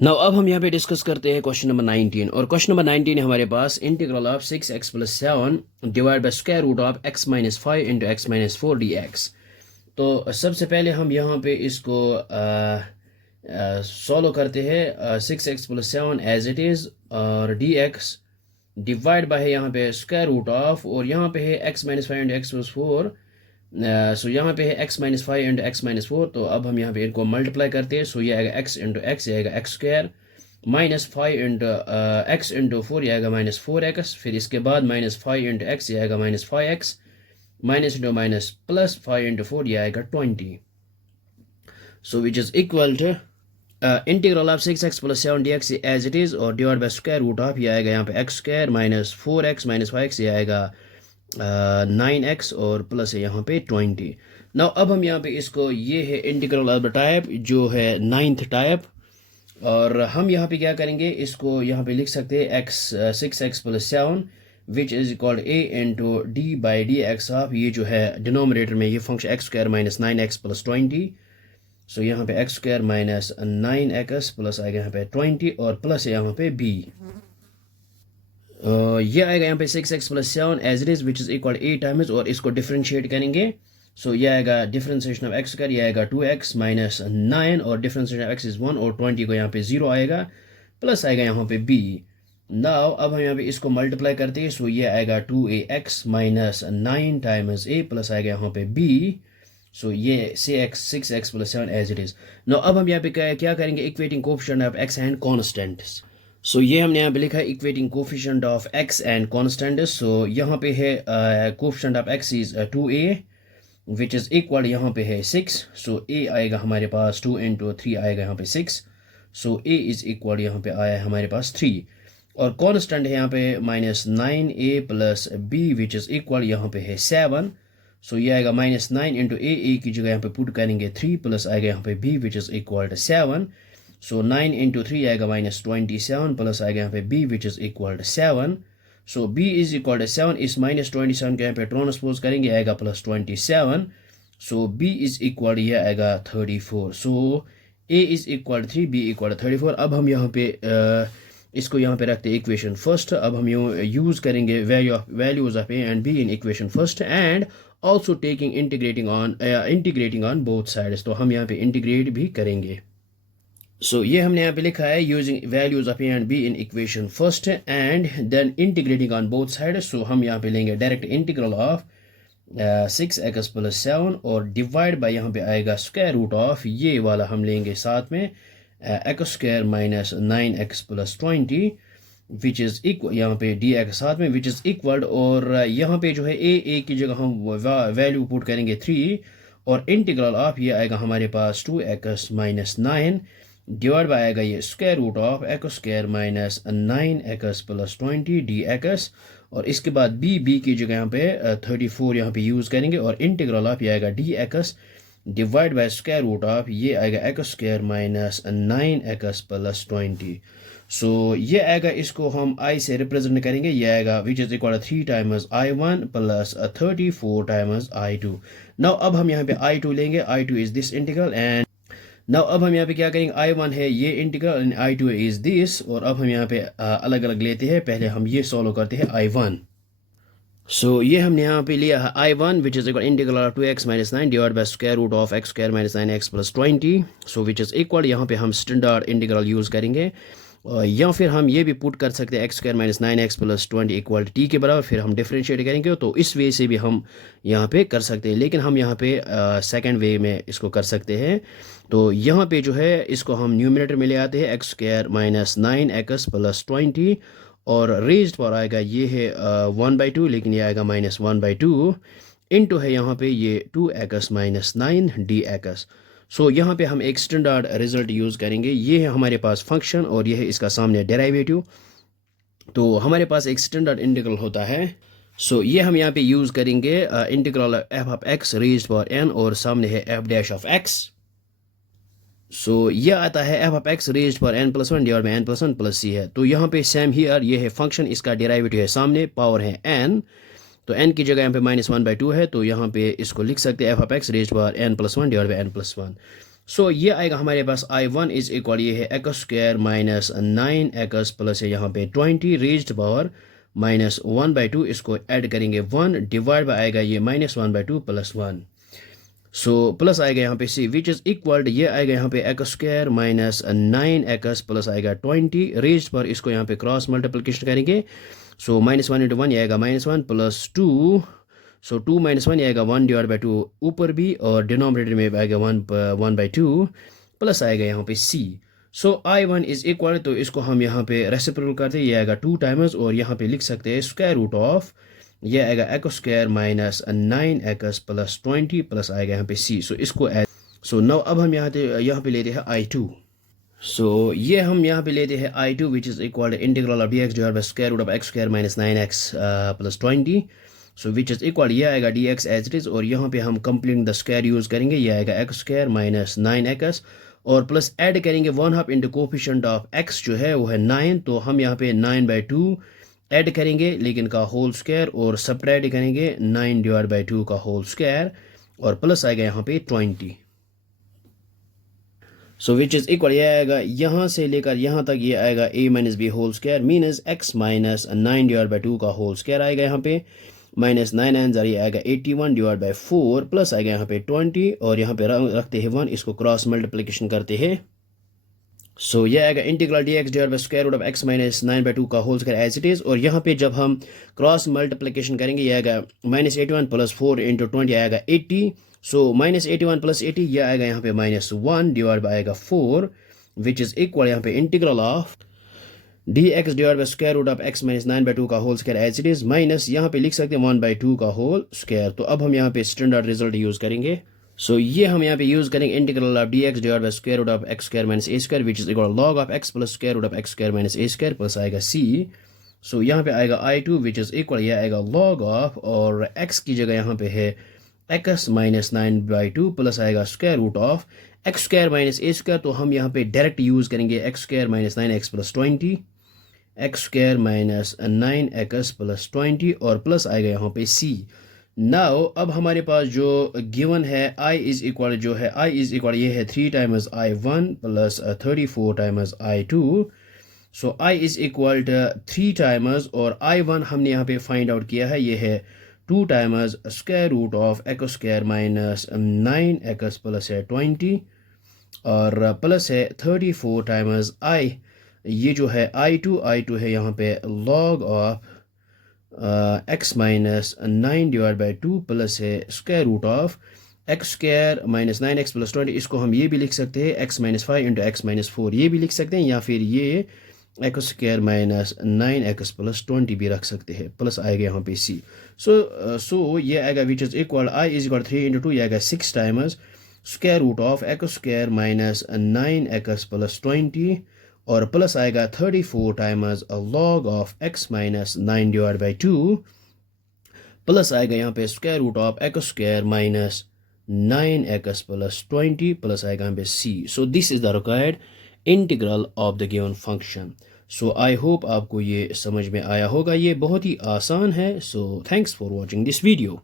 Now अब हम यहाँ पे डिस्कस करते हैं क्वेश्चन नंबर 19 और क्वेश्चन नंबर 19 है हमारे पास integral of 6x plus 7 divide by square root of x minus 5 into X minus 4 dx। तो सबसे पहले हम यहाँ पे इसको सॉल्व करते हैं 6x plus 7 as it is और dx डिवाइड बाय है यहाँ पे स्क्वायर रूट ऑफ और यहाँ पे है x minus 5 into x plus 4। सो यहाँ पे है x minus 5 into X minus 4। तो अब हम यहाँ पे इनको मल्टीप्लाई करते हैं। सो ये आएगा x इंटू एक्स, ये आएगा X square minus 5 into x into 4, ये आएगा माइनस 4x। फिर इसके बाद माइनस 5 इंटू एक्स, ये आएगा minus 5x minus into minus plus 5 into 4, ये आएगा 20। So which is equal to integral of 6x plus 7 dx as it is और divide by square root of, ये आएगा यहाँ पे x square minus 4x minus 5x, ये आएगा 9x और प्लस है यहाँ पे 20। नाउ अब हम यहाँ पे इसको, ये है इंटीग्रल ऑफ द टाइप जो है 9th टाइप, और हम यहाँ पे क्या करेंगे, इसको यहाँ पे लिख सकते हैं x 6x plus 7 which is equal a into D by D x of, ये जो है डिनोमिनेटर में ये function x square minus 9x plus 20। सो यहाँ पे x square minus 9x plus आएगा यहाँ पे 20 और प्लस है यहाँ पे b। ये आएगा यहाँ पे 6x plus 7 as it is which is equal 8 times, और इसको डिफरेंशिएट करेंगे। सो ये आएगा डिफरेंशिएशन ऑफ एक्स स्क्वायर, ये आएगा 2x माइनस 9 और डिफरेंशिएशन ऑफ एक्स इज 1 और 20 को यहाँ पे 0 आएगा, प्लस आएगा यहाँ पे b। नाउ अब हम यहाँ पे इसको मल्टीप्लाई करते हैं। सो ये आएगा 2ax minus 9 times a plus आएगा यहाँ पे b। सो ये 6x plus 7 as it is. Now अब हम यहाँ पे क्या करेंगे, equating coefficient of x and constants. So ये हमने यहाँ पे लिखा है equating coefficient of x and constant. So यहाँ पे है coefficient of x is 2a which is equal, यहाँ पे है 6। सो a आएगा हमारे पास 2 इंटू 3 आएगा यहाँ पे 6। सो a इज इक्वल यहाँ पे आया है हमारे पास 3 और कॉन्स्टेंट है यहाँ पे minus 9a plus b which is equal यहाँ पे है 7। सो ये आएगा माइनस 9 इंटू a की जगह यहाँ पे पुट करेंगे 3 प्लस आएगा यहाँ पे b which is equal to 7। So 9 into 3 आएगा माइनस 27 प्लस आएगा यहाँ पे b which is equal to 7। So b is equal to 7, इस माइनस 27 के यहाँ पे ट्रांसपोज करेंगे आएगा plus 27। So b is equal, ये आएगा 34। सो a is equal 3, b equal 34। अब हम यहाँ पे इसको यहाँ पे रखते हैं इक्वेशन फर्स्ट। अब हम यूज करेंगे values of a and b in equation first and also taking integrating on both sides. तो हम यहाँ पे इंटीग्रेट भी करेंगे। सो ये हमने यहाँ पे लिखा है using values of A and B in equation first and then integrating on both side. So हम यहाँ पे लेंगे direct integral of 6x plus 7 और डिवाइड बाय यहाँ पे आएगा स्क्वायर रूट ऑफ, ये वाला हम लेंगे साथ में x square minus 9x plus 20 which is equal, यहाँ पे डी एक्स साथ में विच इज़ इक्वल, और यहाँ पे जो है ए की जगह हम वैल्यू पुट करेंगे 3 और इंटीग्रल ऑफ ये आएगा हमारे पास 2x माइनस 9 डिवाइड बाय आएगा ये square root of x square minus 9x plus 20 dx, और इसके बाद b की जगह यहाँ पे 34 यहाँ पे यूज़ करेंगे और इंटीग्रल ऑफ ये आएगा dx divide by square root of ये आएगा X square minus 9x plus 20। So ये आएगा, इसको हम i से रिप्रेजेंट करेंगे, ये आएगा which is equal 3 times i1 plus 34 times i2। Now अब हम यहाँ पे i2 लेंगे, i2 is this integral and now अब हम यहाँ पे क्या करेंगे, i1 है ये integral and i2 is this, और अब हम यहाँ पे अलग अलग लेते हैं। पहले हम ये सॉल्व करते हैं i1। सो ये हमने यहाँ पे लिया है i1 which is equal integral of 2x minus 9 divide by square root of x square minus 9x plus 20। So which is equal, यहाँ पे हम स्टैंडर्ड इंटीग्रल यूज़ करेंगे, या फिर हम ये भी पुट कर सकते हैं x square minus 9x plus 20 equal T के बराबर, फिर हम डिफरेंशिएट करेंगे। तो इस वे से भी हम यहाँ पे कर सकते हैं, लेकिन हम यहाँ पे सेकंड वे में इसको कर सकते हैं। तो यहाँ पे जो है इसको हम न्यूमिनेटर में ले आते हैं x square minus 9x plus 20 और रेज्ड पर आएगा ये है 1/2, लेकिन ये आएगा माइनस 1/2 इंटू है यहाँ पे ये 2x माइनस 9 dx। सो यहाँ पे हम एक स्टैंडर्ड रिजल्ट यूज़ करेंगे, ये है हमारे पास फंक्शन और ये है इसका सामने डेरिवेटिव। तो हमारे पास एक स्टैंडर्ड इंटीग्रल होता है। सो ये हम यहाँ पे यूज़ करेंगे integral F of x raised power n और सामने है एफ डैश ऑफ एक्स। सो ये आता है F of x raised power n plus 1 divide by n plus 1 plus c है। तो यहाँ पे सेम हियर ये है फंक्शन, इसका डेरिवेटिव है सामने, पावर है n, तो n की जगह यहाँ पे -1/2 है, तो यहाँ पे इसको लिख सकते हैं F of x raised power n plus 1 divide by n plus 1। सो ये आएगा हमारे पास I1 इज इक्वल ये है x square minus 9x plus है यहाँ पे 20 रेज्ड पावर माइनस 1/2, इसको ऐड करेंगे 1 डिवाइड बाय आएगा ये -1/2 प्लस 1। सो प्लस आएगा यहाँ पे c विच इज इक्वल, ये आएगा यहाँ पे x square minus 9x plus आएगा 20 रेज्ड पर, इसको यहाँ पे क्रॉस मल्टीप्लिकेशन करेंगे। सो -1 × 1 ये आएगा -1 प्लस 2, सो 2 - 1 ये आएगा 1 डिवाइड बाई 2 ऊपर भी, और डिनोमिनेटर में आएगा 1/2 प्लस आएगा यहाँ पे c। So I1 is equal, तो इसको हम यहाँ पे रेसिप्रोकल करते हैं, ये आएगा 2 टाइम्स, और यहाँ पे लिख सकते हैं स्क्वायर रूट ऑफ, ये आएगा X square minus 9x plus 20 plus आएगा यहाँ पे c। सो इसको ऐड, सो नाउ अब हम यहाँ पे लेते हैं I2। सो ये हम यहाँ पे लेते हैं I2 which is equal integral of dx divide by square root of x square minus 9x plus 20, so which is equal, ये आएगा dx एज इट इज, और यहाँ पे हम कंप्लीट द स्क्वायर यूज करेंगे, ये आएगा एक्स स्क्वायर माइनस 9x, और प्लस ऐड करेंगे 1/2 इंटू कोफिशिएंट ऑफ x जो है वो है 9, तो हम यहाँ पे 9/2 ऐड करेंगे लेकिन का होल स्क्वायर, और सब्ट्रैक्ट करेंगे 9 डिवाइड बाई 2 का होल स्क्वायर, और प्लस आएगा यहाँ पे 20। सो विच इज इक्वल, ये आएगा यहाँ से लेकर यहाँ तक, ये आएगा a minus B whole square minus x minus 9 divide by 2 का होल स्क्वायर आएगा यहाँ पे, माइनस 9 आंसर ये आएगा 81 डिवाइड बाई 4 प्लस आएगा यहाँ पे 20, और यहाँ पे रखते हैं 1, इसको क्रॉस मल्टीप्लिकेशन करते हैं। सो ये आएगा integral dx divide by square root of x minus 9/2 का whole square as it is, और यहाँ पे जब हम क्रॉस मल्टीप्लिकेशन करेंगे ये आएगा -81 प्लस 4 इंटू 20 आएगा 80, सो -81 प्लस 80 ये आएगा यहाँ पे -1 डिवाइड बाई आएगा 4 विच इज इक्वल यहाँ पे integral of dx divide by square root of x minus 9/2 का whole square as it is, minus यहाँ पे लिख सकते हैं 1/2 का होल स्क्वायर। तो अब हम यहाँ पे स्टैंडर्ड रिजल्ट यूज करेंगे। सो ये हम यहाँ पे यूज करेंगे integral of dx divide by square root of x square minus a square which is equal log of x plus square root of x square minus a square plus आएगा c। So यहाँ पे आएगा I2 which is equal, यह आएगा log of, और x की जगह यहाँ पे है x माइनस 9/2 प्लस आएगा square root of x square minus a square, तो हम यहाँ पे डायरेक्ट यूज करेंगे x square minus 9x plus 20, x square minus 9x plus 20, और प्लस आएगा यहाँ पे c। नाउ अब हमारे पास जो गिवन है I इज इक्वल, जो है I इज इक्वल ये है 3 times I1 plus 34 times I2, so I is equal 3 times, और I1 हमने यहाँ पे फाइंड आउट किया है, ये है 2 times square root of x square minus 9x plus है 20, और प्लस है 34 टाइम्स I, ये जो है I2 है यहाँ पे log of x minus 9 divide by 2 plus है square root of x square minus 9x plus 20, इसको हम ये भी लिख सकते हैं x minus 5 into x minus 4 ये भी लिख सकते हैं, या फिर ये x square minus 9x plus 20 भी रख सकते हैं, प्लस आएगा यहाँ पे c। सो ये आएगा which is equal I is equal 3 into 2 ये आएगा 6 times square root of x square minus 9x plus 20, और प्लस आएगा 34 times log of x minus 9 divide by 2 plus आएगा यहाँ पे square root of x square minus 9x plus 20 plus आएगा यहाँ पे c। So this is the required integral of the given function. So I hope आपको ये समझ में आया होगा, ये बहुत ही आसान है। So thanks for watching this video.